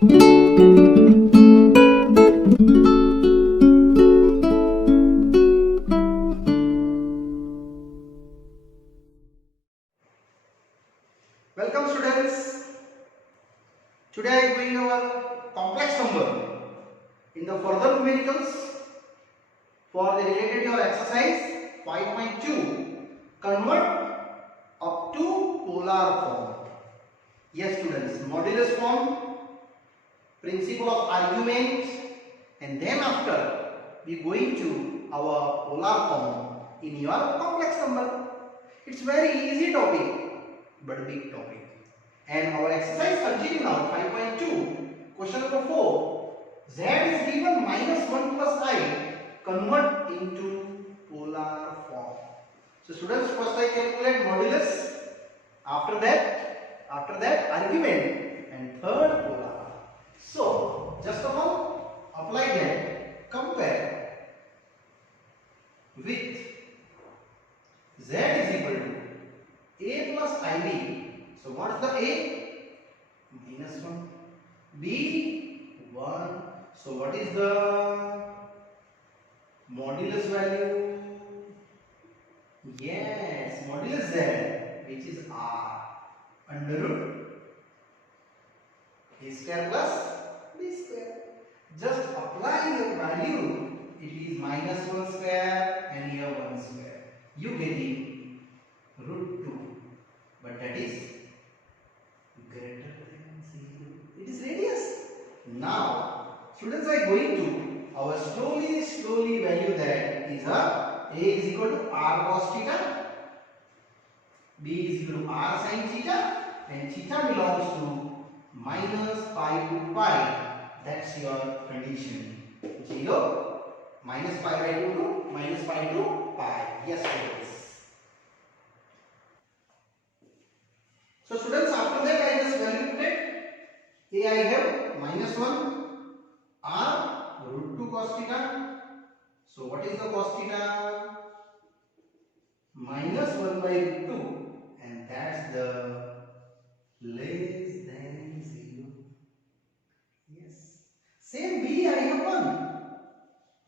Welcome students. Today I am going our complex number in the further numericals for the related your exercise 5.2 convert up to polar form. Yes students, modulus form, principle of argument, and then after we going to our polar form in your complex number. It's very easy topic but big topic. And our exercise continue now. 5.2 question number 4. Z is given -1 plus I. Convert into polar form. So students, first I calculate modulus. After that argument, and third polar. So just of all apply that. Compare with Z is equal to A plus IB. So what is the A? -1. B 1. So what is the modulus value? Yes, modulus Z, which is R under root A square plus B square. Just apply your value. It is -1 square and here 1 square. You getting √2, but that is greater than 0. It is radius. Now students are going to our slowly value that is a is equal to r cos theta, b is equal to r sin theta, and theta belongs to -pi to pi. That's your condition. 0 -pi/2 to -pi to pi. Yes students. So students, after that I just value put it. A I have -1 r √2 cos theta. So what is the cos theta? -1/√2, and that's the less than 0. Yes. Same B I have 1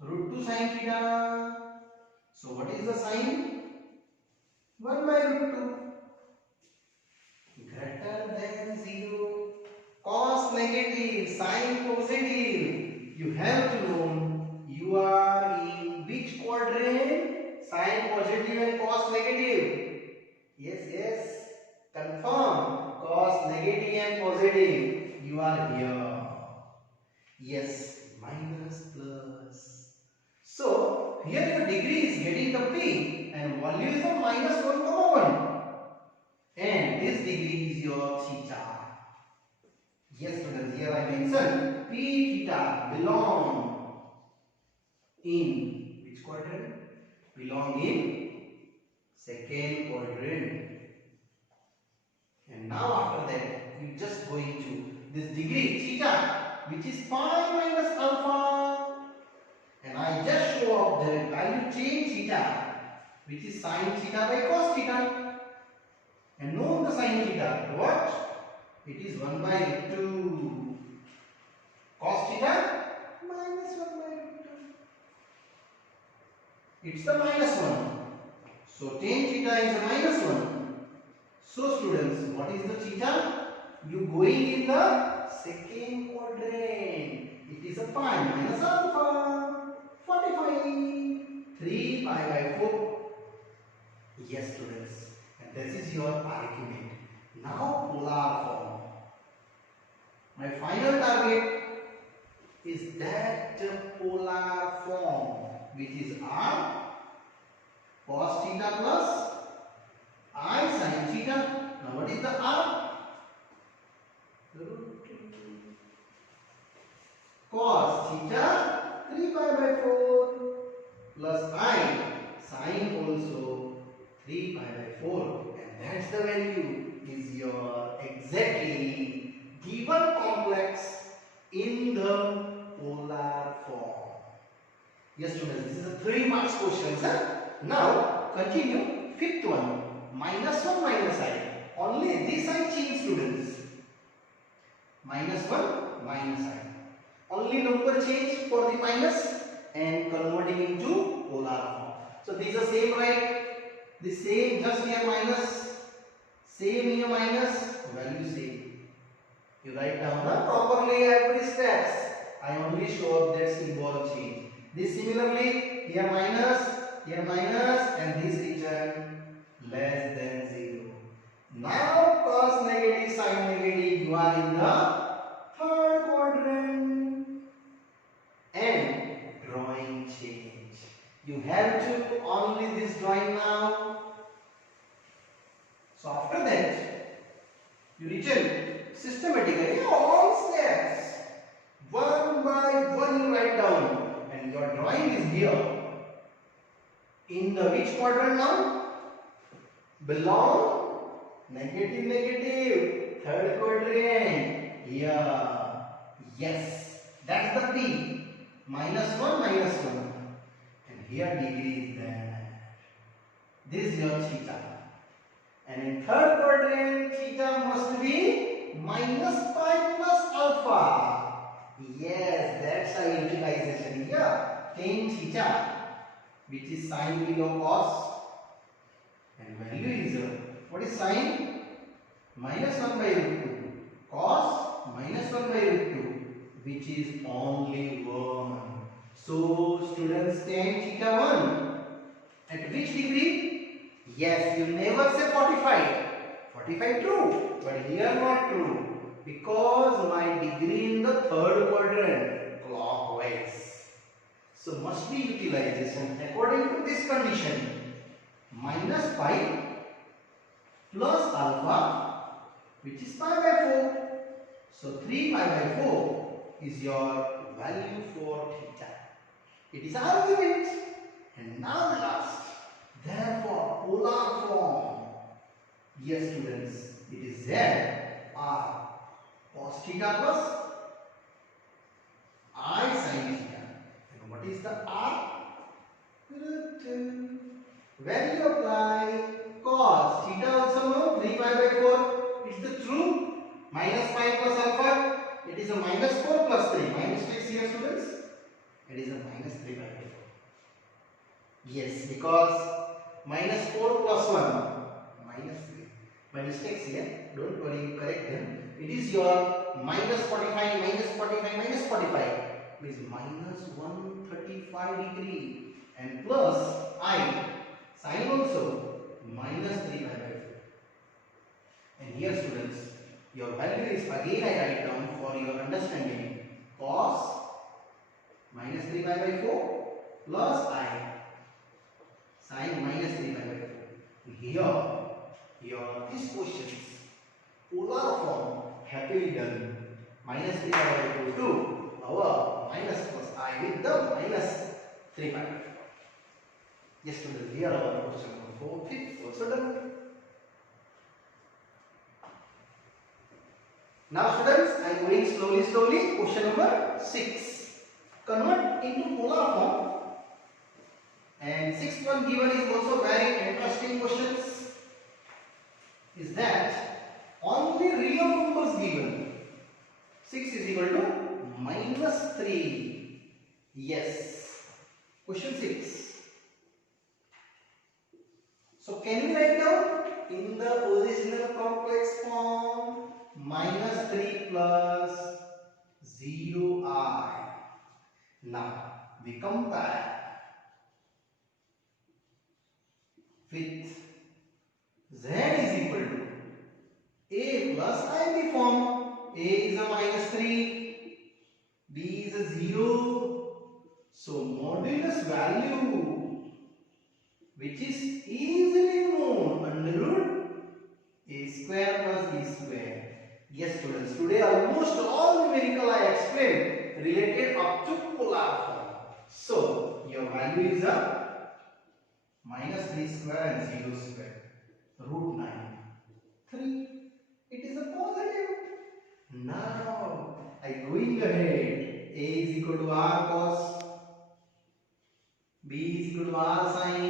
√2 sin theta. So what is the sin? 1/√2. Greater than 0. Cos negative, sin positive. You have to know you are in which quadrant? Sin positive and cos negative. Yes. Confirm. Cos negative and positive. You are here. Yes, minus plus. So here your degree is getting complete and value is of -1,1. And this degree is your theta. Yes students, here I mentioned P theta belong in which quadrant? Belong in second quadrant. And now after that you just go into this degree theta, which is pi minus alpha, and I just show up the value change theta, which is sin theta by cos theta. And know the sin theta. What? It is 1/√2 cos theta -1/√2. It's the -1. So tan theta is a -1. So students, what is the theta? You going in the second quadrant. It is a pi minus alpha. 45. 3 pi/4. Yes students. And this is your argument. Now polar form. My final target is that polar form, which is r cos theta plus I sin theta. Now what is the r? Cos theta 3 pi/4 plus I sin also 3 pi/4, and that's the value is your exactly given complex in the polar form. Yes students, this is a 3 marks question, sir. Now continue fifth one, -1 minus I. Only this I change students. -1 minus I. Only number change for the minus and converting into polar form. So this is the same, right? The same, just here minus, same here minus, value same. You write down the properly every steps. I only show up that symbol change. This similarly, here minus, and this return less than 0. Now cos negative, sin negative, you are in the third quadrant. And drawing change. You have to only this drawing now. So after that, you return systematically all steps. One by one you write down. And your drawing is here. In the which quadrant now? Belong negative, negative. Third quadrant. Here. Yes. That's the P. -1, -1. And here degree is there. This is your theta. And in third quadrant, theta must be -pi plus alpha. Yes, that's our utilization here. Tan theta, which is sine below cos. And value is, what is sine? -1 by root 2. Cos -1 by root 2. Which is only 1. So students, tan theta 1 at which degree? Yes, you never say 45. 45 true, but here not true, because my degree in the third quadrant clockwise. So must be utilization according to this condition. -pi plus alpha, which is pi by 4. So 3 pi by 4 is your value for theta. It is argument. And now the last. Therefore, polar form. Yes, students, it is Z R cos theta plus I sin theta. And what is the R? Root 2. Value apply. Cos theta also know 3 pi by 4. It's the true. -pi plus alpha. It is a -4 plus 3. Minus takes here, students. It is a -3 by 4. Yes, because -4 plus 1, -3. My mistakes here. Don't worry, you correct them. It is your -45, -45 means -135 degree, and plus I sin also -3 by 4. And here, students, your value is again I write down for your understanding. Cos -3 pi by 4 plus I sin -3 pi by 4. Here these questions polar form happily done. -3 pi by 4 to our minus plus I with the -3 pi by 4. Yes, students, here our question number 4, 5 also done. Now students, I am going slowly. Question number 6. Convert into polar form. And sixth one given is also very interesting questions. Is that only real numbers given. 6 is equal to -3. Yes. Question 6. So can we write down in the original complex form? -3 plus 0i. Now we compare with z is equal to a plus I in the form. A is a -3, b is a 0. So modulus value, which is easily known under root a square plus b square. Yes, students, today almost all numerical I explained related up to polar form. So your value is a -3 square and 0 square, root 9. 3. It is a positive. Now I going ahead. A is equal to r cos, b is equal to r sin,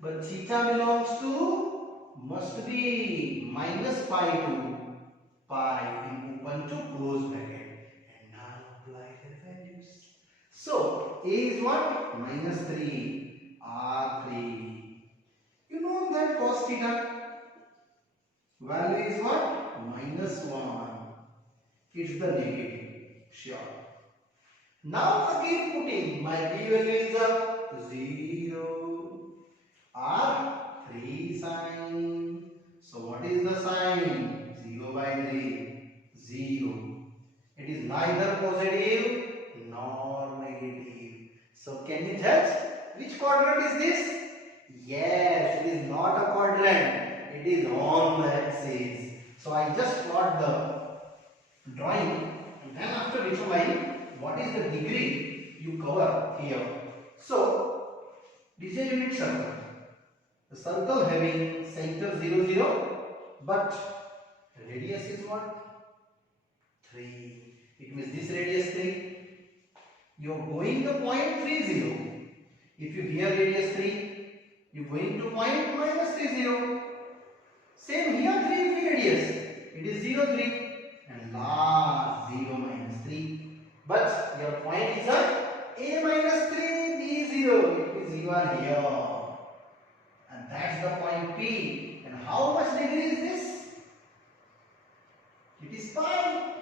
but theta belongs to must be -pi to pi in open to close bracket. And A is what? Minus 3. R3. You know that cos theta value is what? Minus 1. It's the negative. Sure. Now again putting my B value is a 0. R3 sign. So what is the sign? 0 by 3. 0. It is neither positive nor negative. So can you judge which quadrant is this? Yes, it is not a quadrant. It is on the axis. So I just plot the drawing and then after determining what is the degree you cover here. So this is a unit circle. The circle having center 0, 0, but radius is what? 3. It means this radius 3. You are going to point 30. If you here radius 3, you are going to point minus 30. Same here 3 radius. It is 0, 3 and last 0 minus 3. But your point is a minus 3, B 0. It means you are here. And that's the point P. And how much degree is this? It is pi.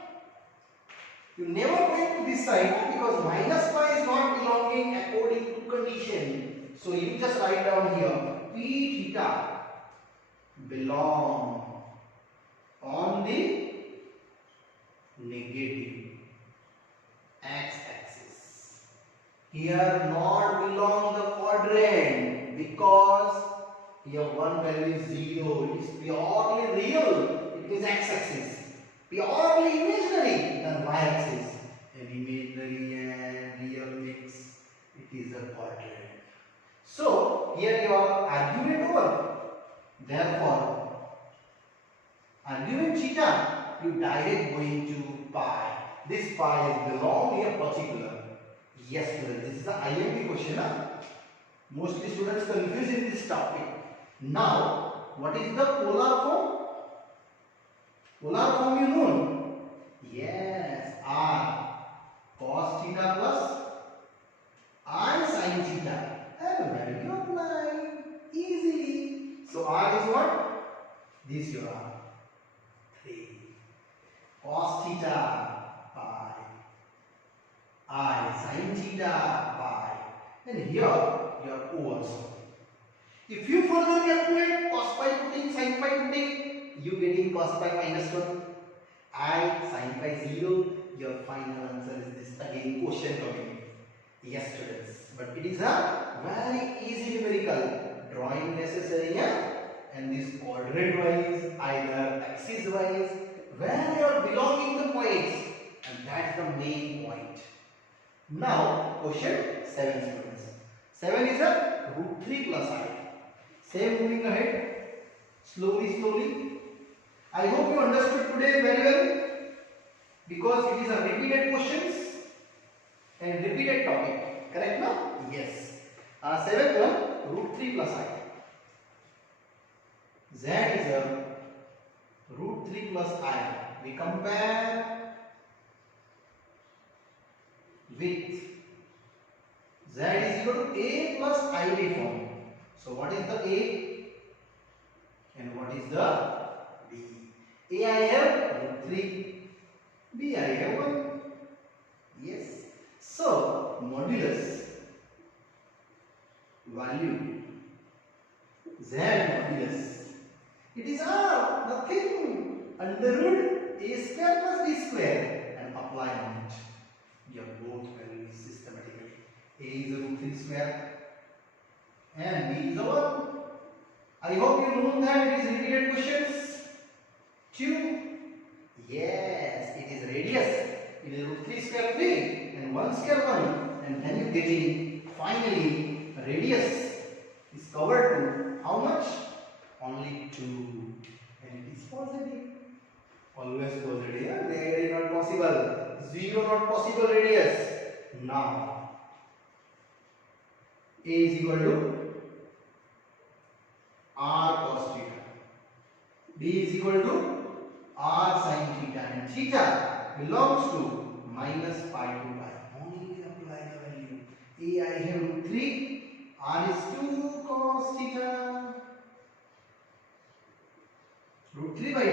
You never going to this side because minus pi is not belonging according to condition. So you just write down here P theta belong on the negative x-axis. Here not belong the quadrant because here one value is 0. It is purely real. It is x-axis. Purely imaginary than y-axis. An imaginary and real mix. It is a quadrant. So here your argument over. Therefore, argument theta you direct going to pi. This pi is belong here particular. Yes, students. This is the IMP question. Mostly students confused in this topic. Now, what is the polar form? Polar form you know? Yes, R cos theta plus I sin theta. And value apply easily. So R is what? This your R. 3. Cos theta pi. I sin theta pi. And here your O also. If you further calculate cos pi putting sin pi putting, you getting cos pi minus 1, I sin pi 0. Your final answer is this. Again, question coming. Yes, students. But it is a very easy numerical. Drawing necessary, yeah? And this quadrant wise, either axis wise, where you are belonging the points. And that's the main point. Now, question 7, students. 7 is a root 3 plus I. Same moving ahead, slowly. I hope you understood today very well because it is a repeated questions and repeated topic. Correct now? Yes. 7th one, root 3 plus I. Z is a root 3 plus I. We compare with Z is equal to A plus IB form. So what is the A and what is the B? A I have root 3, B I have 1. Yes. So modulus value Z modulus. It is R, nothing. Under root A square plus B square and apply on it. Your both values systematically. A is a root 3 square. And B is a 1. I hope you know that it is repeated questions. 2. Yes, it is radius. It is root 3 square 3 and 1 square 1. And then you getting finally radius is covered to how much? Only 2. And it is positive. Always positive. Yeah? There is not possible. 0 not possible radius. Now A is equal to R cos theta. B is equal to R sin theta. And theta belongs to minus pi to pi. Only apply the value. A A I have root 3. R is 2 cos theta. Root 3 by 2,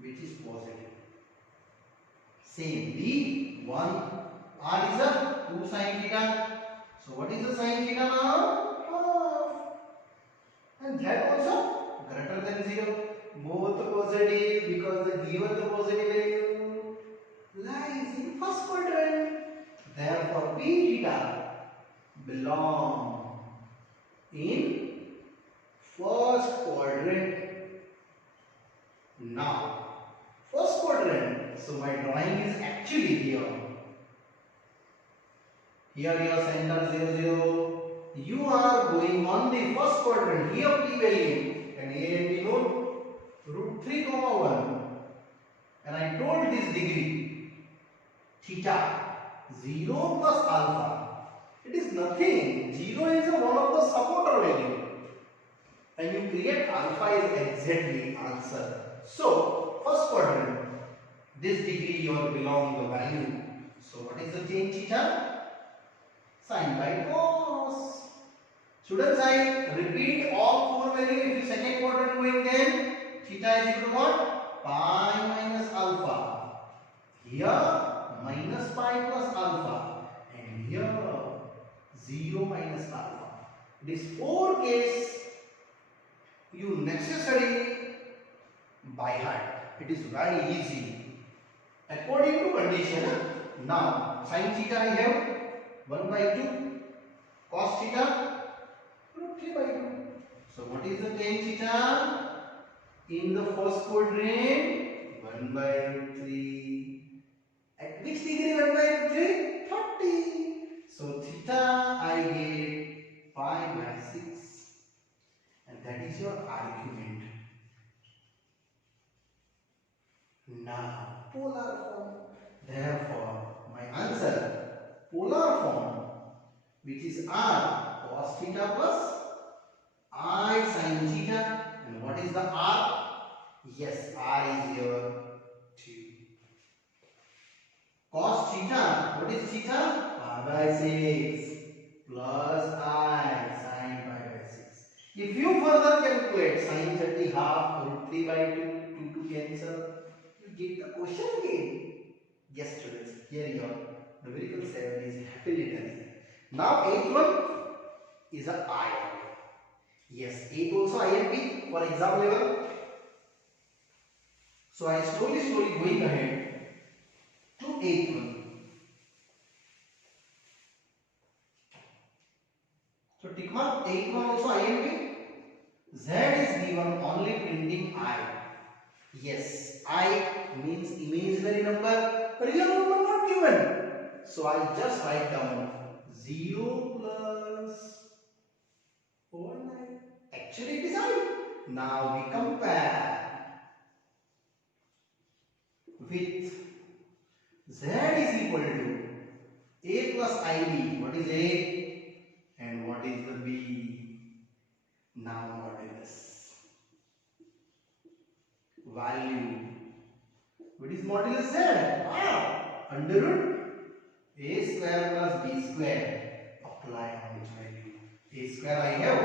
which is positive. Same B 1. R is a 2 sin theta. So what is the sin theta now? Half. And that also greater than 0. Both positive because the given the positive value lies in first quadrant. Therefore, P theta belong in first quadrant. Now, first quadrant. So my drawing is actually here. Here your center 0, 0. You are going on the first quadrant. Here P value and A and B known. Root 3 comma 1. And I told this degree theta 0 plus alpha. It is nothing. 0 is one of the supporter value. And you create alpha is exactly answer. So first quadrant, this degree your belong the value. So what is the change theta? Sin by cos. Students, I repeat all four values. If you second quadrant going, then theta is equal to what? Pi minus alpha. Here minus pi plus alpha, and here 0 minus alpha. This 4 case you necessarily by heart. It is very easy according to condition. Now sin theta I have 1 by 2, cos theta root 3 by 2. So what is the tan theta in the first quadrant? 1 by root 3. At which degree 1 by root 3? 30. So theta I get pi by 6. And that is your argument. Now polar form. Therefore my answer polar form, which is r cos theta plus I sin theta. And what is the r? Yes, r is your 2. Cos theta, what is theta? Pi by 6 plus I sin pi by 6. If you further calculate sin 30 half root 3 by 2 to cancel, you get the question again. Yes, students, here you are. Numerical 7 is happily done. Now 8th one is a I. Yes, 8 also IMP for exam level. So I slowly going ahead to 8th one. So tick mark 8th one also IMP. Z is given only printing I. Yes, I means imaginary number, real number not given. So I just write down 0 plus 49. Actually it is I. Now we compare with Z is equal to A plus IB. What is A and what is the B? Now modulus. Value. What is modulus Z? Under root A square plus B square. Apply on its value. A square I have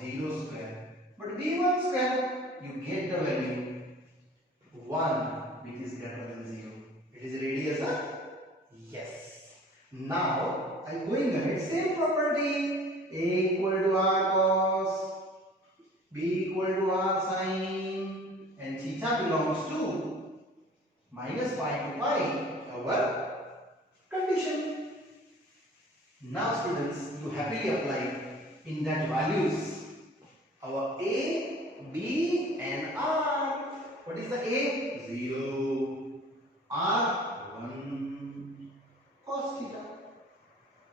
0 square. But B1 square, you get the value 1, which is greater than 0. It is radius, huh? Yes. Now I am going ahead. Same property. A equal to R cos, B equal to R sin, and theta belongs to minus pi to pi. Our condition. Now students, you happily apply in that values our A, B and R. What is the A? 0. R 1. Cos theta.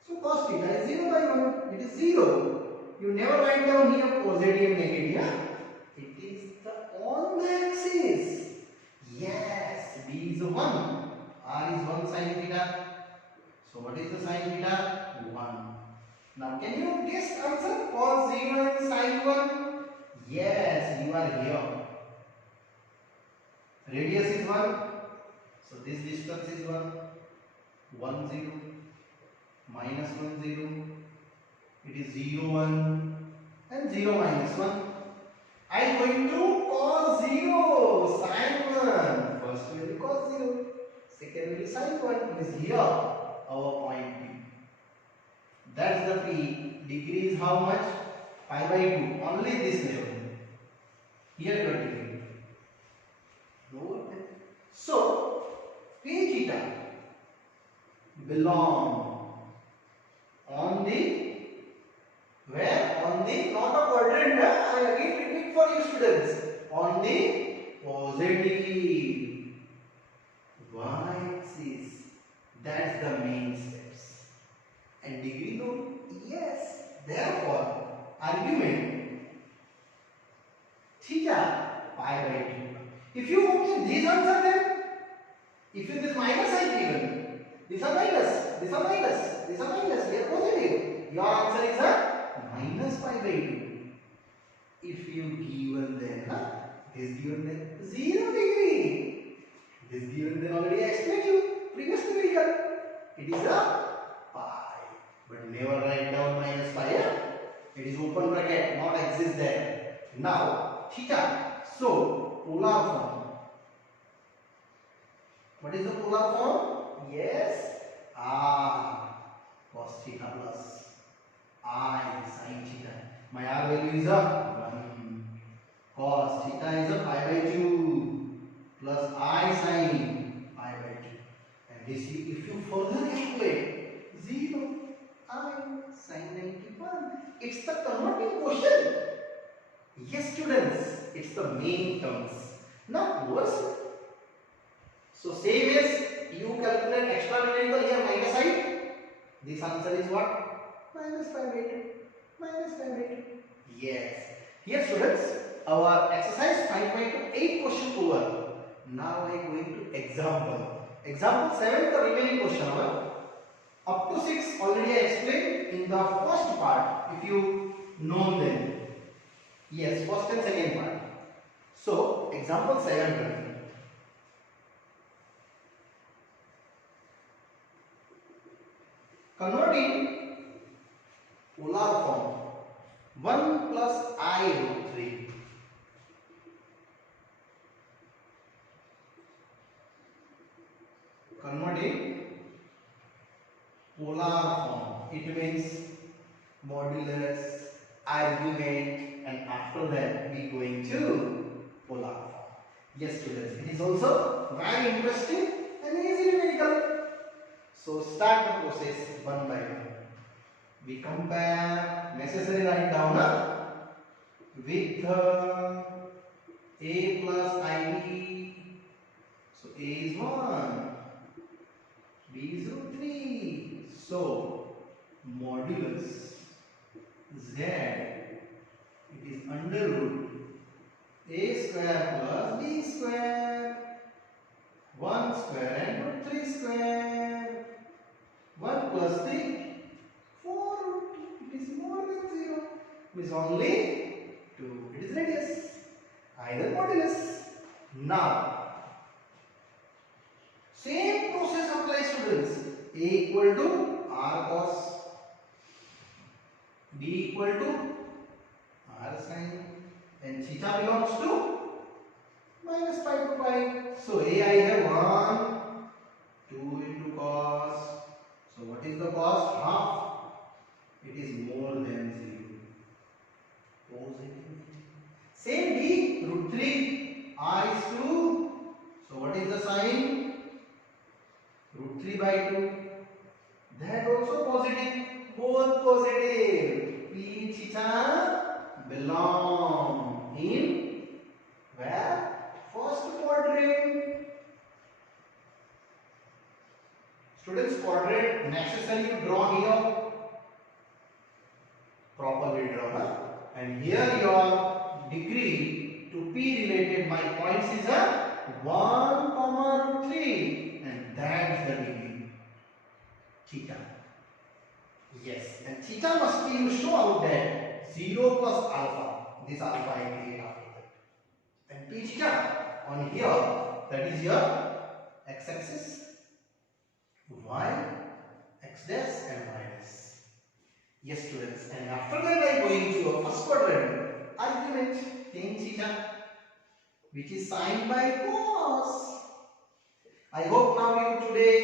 So cos theta is 0 by 1. It is 0. You never write down here positive and negative. Yeah? It is the on the axis. Yes. B is 1. R is 1 sin theta. So what is the sin theta? 1. Now can you guess answer? Cos 0 and sin 1? Yes, you are here. Radius is 1. So this distance is 1. 1, 0. minus 1 0. It is 0 1 and 0 minus 1. I am going to cos 0 sin 1. First value cos 0. Second value sin 1 is here our point P. That's the P. Degree is how much? Pi by 2. Only this level. Here you are degree. No. So P theta belong on the where? On the not a quadrant. I again repeat for you students. On the positive y-axis. That's the main steps. And degree known? Yes. Therefore, argument theta pi by 2. If you obtain these answer then, if you this minus I given, these are minus, these are minus, these are minus, they are positive. Your answer is a minus pi by 2. If you given then, this given then 0 degree. This given then already I explained you previous numerical. It is a pi. But never write down minus pi. It is open bracket, not exist there. Now theta. So polar form. What is the polar form? Yes. Cos theta plus I sin theta. My R value is a 1. Cos theta is a pi by 2 plus I sin pi by 2. And this if you further calculate 0 I sin 91. It's the converting quotient. Yes students, it's the main terms. Now worse. So same as you calculate extra numerical here minus I. This answer is what? Minus 5 by 2. Minus 5 by 2. Yes. Here students, our exercise 5.8 question over. Now I am going to example. Example 7 the remaining question. Up to 6 already I explained in the first part. If you know them. Yes, first and second part. So example 7. Converting polar form 1 plus I root 3. Converting polar form. It means modulus, argument, and after that we going to polar form. Yes students, it is also very interesting and easy numerical. So start the process one by one. We compare necessary write down with A plus IB. So A is 1, B is root 3. So modulus Z, it is under root A square plus B square, 1 square and root 3 square. 1 plus 3, 4 root 2. It is more than 0. It is only 2. It is radius. Either modulus. Now, same process applies students. A equal to R cos, B equal to R sin, and theta belongs to minus pi to pi. So A I have 1, 2 into cos. So what is the cos? Half. It is more than 0. Positive. Same B, root 3. R is 2. So what is the sign? Root 3 by 2. That also positive. Both positive. P theta belong in where? First quadrant. Students, quadrant necessary to draw here. Properly draw. And here your degree to P related my points is a 1 comma root 3. And that's the degree. Theta. Yes. And theta must be you show out that 0 plus alpha. This alpha I create after that. And P theta on here, that is your x-axis, y x dash and y dash. Yes, students. And after that, I go into a first quadrant. Argument tan theta, which is sine by cos. I hope now you today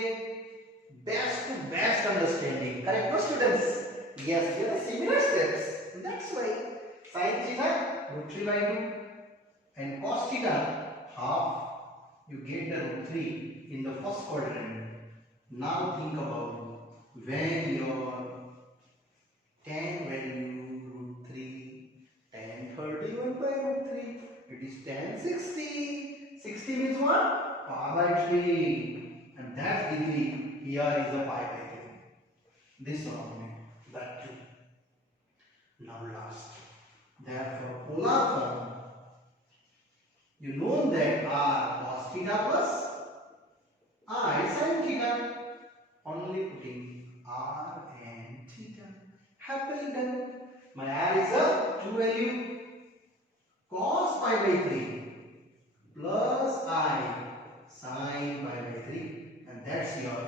best to best understanding. Correct, no, students? Yes, there are similar steps. That's why sine theta root 3 by 2 and cos theta half. You get the root 3 in the first quadrant. Now think about when your tan value root 3, tan 31 by root 3, it is tan 60. 60 means what? Pi by 3. And that degree here is a pi by 3. This one only, that too. Now last. Therefore, polar form, you know that r cos theta plus I sin theta. Only putting r and theta. Happily done. My r is a true value. Cos pi by 3 plus I sin pi by 3. And that's your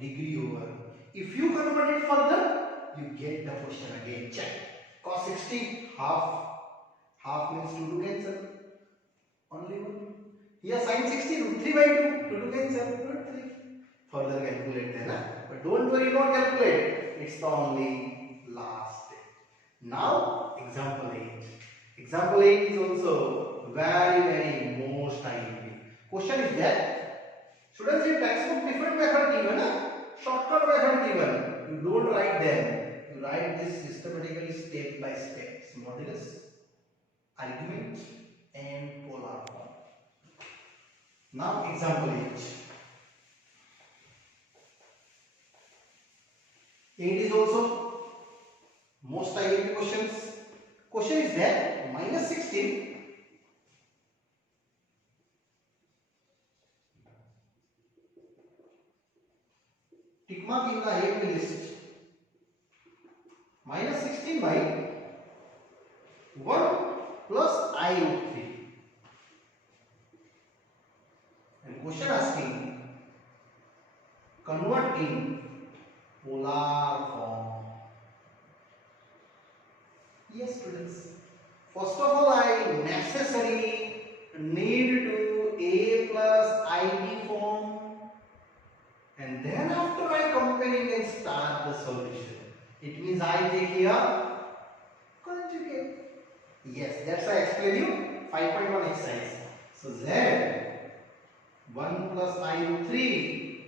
degree over. If you convert it further, you get the question again. Check. Cos 60 half. Half means 2 to cancel. Only 1. Here sin 60 root 3 by 2. 2 to cancel. Root 3. Further calculate then. But don't worry, don't calculate. It's the only last step. Now example 8. Example 8 is also very most IMP. Question is that students in textbook different method given, shortcut method given. You don't write them. You write this systematically step by step. Modulus, argument, and polar form. Now example 8. 8 is also most IMP questions. Question is that minus 16 tick mark in the IMP list. Minus 16 by 1 plus I root 3. And question asking convert in polar form. Yes, students. First of all, I necessarily need to a plus ib form, and then after I comparing and start the solution. It means I take here conjugate. Yes, that's why I explain you 5.1 exercise. So z 1 plus I root 3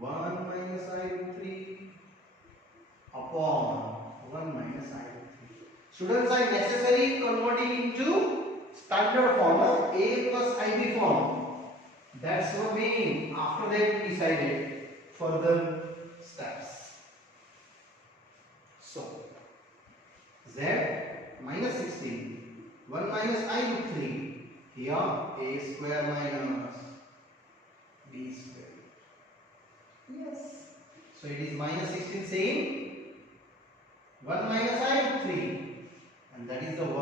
1 minus I root 3 upon 1 minus I root 3. Students, I necessarily converting into standard form, a plus ib form. That's what mean. After that we decided further steps. So z minus 16 1 minus I root 3 here a square minus b square. Yes. So it is minus 16 same 1 minus I root 3 and that is the 1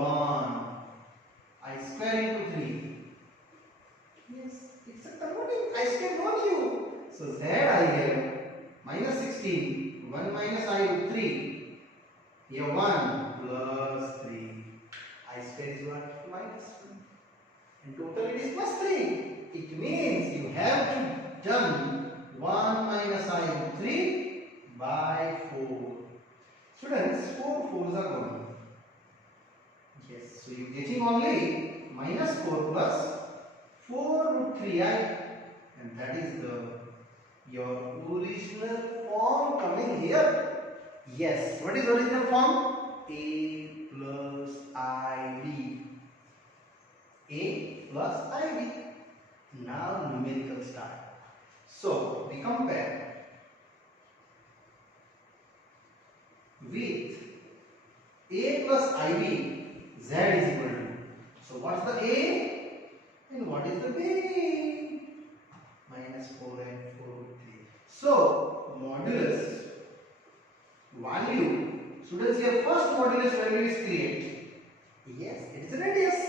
I square into 3. Yes, it's a converting I square value. So z I get minus 16 1 minus I root 3 here 1 plus 3 I square is what? Minus 1 and total it is plus 3. It means you have to done 1 minus I root 3 by 4. Students, 4 4s are gone. Yes, so you are getting only minus 4 plus 4 root 3i, and that is your original form coming here. Yes, what is original form? A plus IB. A plus IB. Now numerical start. So we compare with A plus IB, Z is equal to. So what's the A and what is the B? Minus 4 and 4 root 3. So modulus value, students, your first modulus value is create. Yes, it is a radius.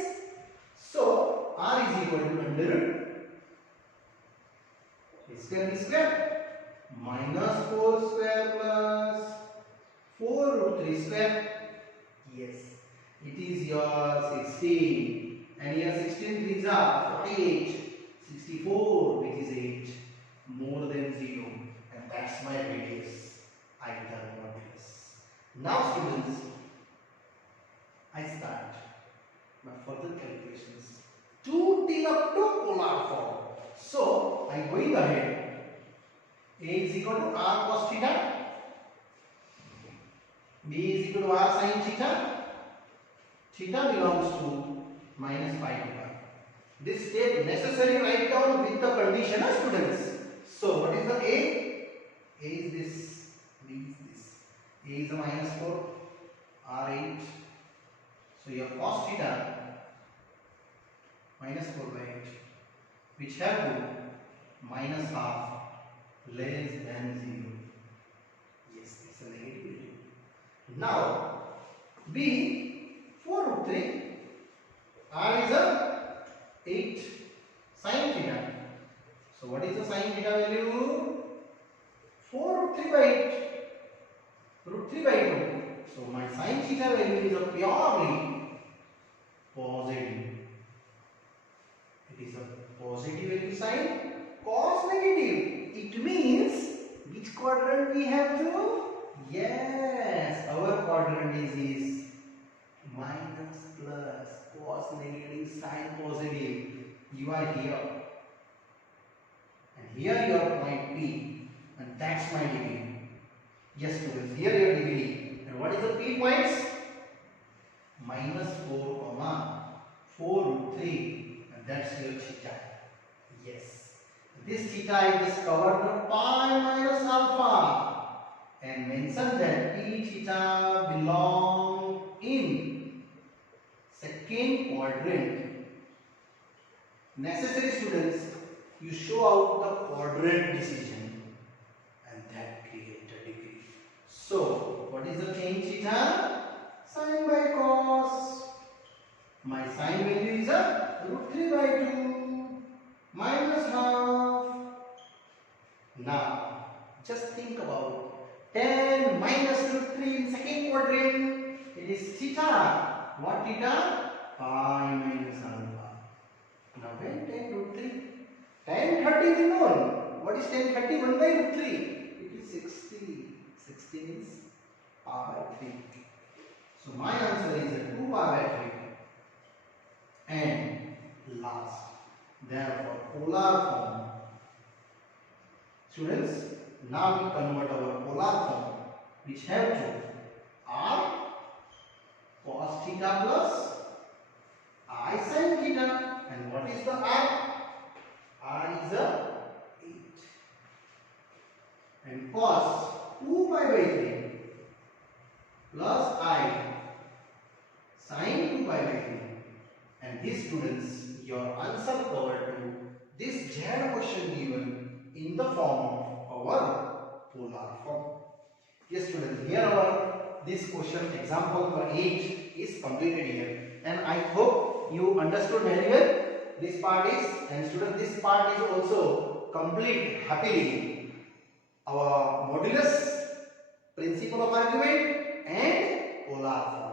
So R is equal to under root a square b square. minus 4 square plus 4 root 3 square. Yes, it is your 16. And here 16 threes are 48. 64, which is 8. More than 0. And that's my radius. Hypotenuse. Now students, I start my further calculations to till up to polar form. So I going ahead. A is equal to r cos theta. B is equal to r sin theta. Theta belongs to minus pi to pi. This step necessary write down with the condition, students. So what is the A? A is this. B is this. A is a minus 4. R 8. So your cos theta minus 4 by 8, which have to minus half less than 0. Yes, it's a negativity. Now B 4 root 3. R is a 8 sin theta. So what is the sin theta value? 4 root 3 by 8. Root 3 by 2. So my sin theta value is a purely positive. It is a positive value sign. Cos negative. It means which quadrant we have to? Yes, our quadrant is this. Minus plus cos negative sin positive. You are here. And here your point P. And that's my degree. Yes students, here your degree. And what is the P points? Minus 4 comma 4 root 3. And that's your theta. Yes. This theta I just covered the pi minus alpha. And mention that P theta belong in second quadrant. Necessary students, you show out the quadrant decision and that create a degree. So what is the change theta? Sin by cos. My sin value is a root 3 by 2 minus half. Now just think about 10 minus root 3 in second quadrant. It is theta. What theta? Pi minus alpha. Now when 10 root 3? 10 30 we know. What is 10 30? 1 by root 3. It is 60. 60 is pi by 3. So my answer is a 2 pi by 3. And last, therefore polar form. Students, now we convert our polar form, which have to r cos theta plus I sin theta. And what is the r? R is a 8. And cos 2 pi by 3 plus I sin 2 pi by 3. And these students, your answer covered to this Z question given in the form of our polar form. Yes students, here our this question example for 8 is completed here. And I hope you understood very well this part is, and students this part is also complete happily. Our modulus, principle of argument and polar form.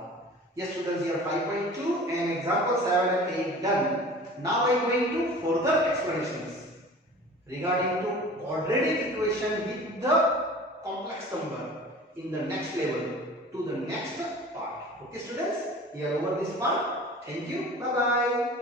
Yes students, here 5.2 and example 7 and 8 done. Now I am going to further explanations regarding to quadratic equation with the complex number in the next level to the next part. Okay students, here over this part. Thank you. Bye bye.